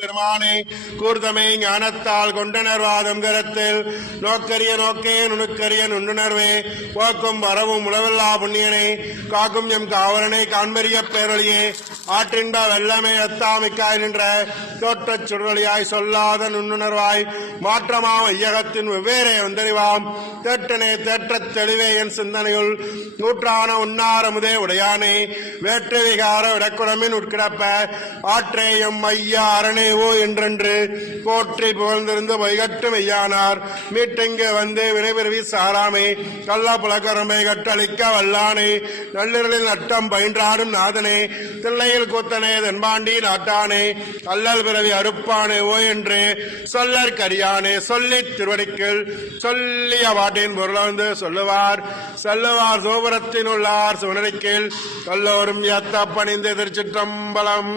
பெருமானை கூர்தமை ஞானத்தால் கொண்டனர்வாதம் கரத்தில் நோக்கரிய நோக்கே நுணுக்கரிய நுண்ணுணர்வே போக்கும் வரவும் உளவல்லா புண்ணியனை காக்கும் எம் காவலனை காண்பறிய பேரொழியே ஆற்றின்ப வெள்ளமே எத்தாமிக்காய் நின்ற தோற்றச் சுடரொழியாய் சொல்லாத நுண்ணுணர்வாய் மாற்றமாம் ஐயகத்தின் வெவ்வேறே வந்தறிவாம் தேட்டனே தேற்றத் தெளிவே என் சிந்தனையுள் நூற்றான உன்னாரமுதே உடையானே வேற்று விகார விடக்குடமின் உட்கிடப்ப ஆற்றேயம் ஐயா அரணே என்றென்று போற்றி புகழ்ந்திருந்து வைகட்டு மெய்யானார் மீட்டிங்கு வந்து வினைபிறவி சாராமே கல்லா புலக்கரமை கட்டளிக்க வல்லானே நள்ளிரலில் நட்டம் பயின்றாடும் நாதனே தில்லையில் கூத்தனே தென்பாண்டி நாட்டானே அல்லல் பிறவி அறுப்பானே ஓ என்று சொல்லற்கரியானே சொல்லி திருவடிக்கில் சொல்லிய பாட்டின் பொருளந்து சொல்லுவார் சோபுரத்தின் உள்ளார் சுவனடிக்கில் எல்லோரும் ஏத்த பணிந்து திருச்சிற்றம்பலம்.